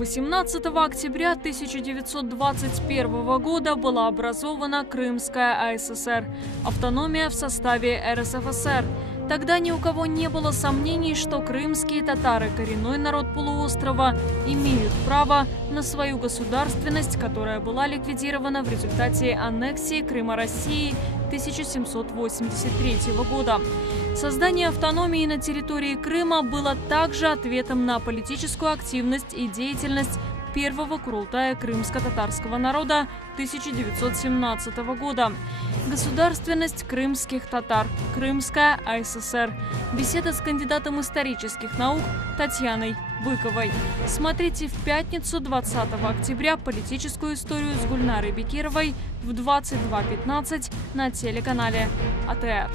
18 октября 1921 года была образована Крымская АССР, автономия в составе РСФСР. Тогда ни у кого не было сомнений, что крымские татары, коренной народ полуострова, имеют право на свою государственность, которая была ликвидирована в результате аннексии Крыма России 1783 года. Создание автономии на территории Крыма было также ответом на политическую активность и деятельность первого Курултая крымско-татарского народа 1917 года. Государственность крымских татар. Крымская АССР. Беседа с кандидатом исторических наук Татьяной Быковой. Смотрите в пятницу 20 октября политическую историю с Гульнарой Бекировой в 22:15 на телеканале АТР.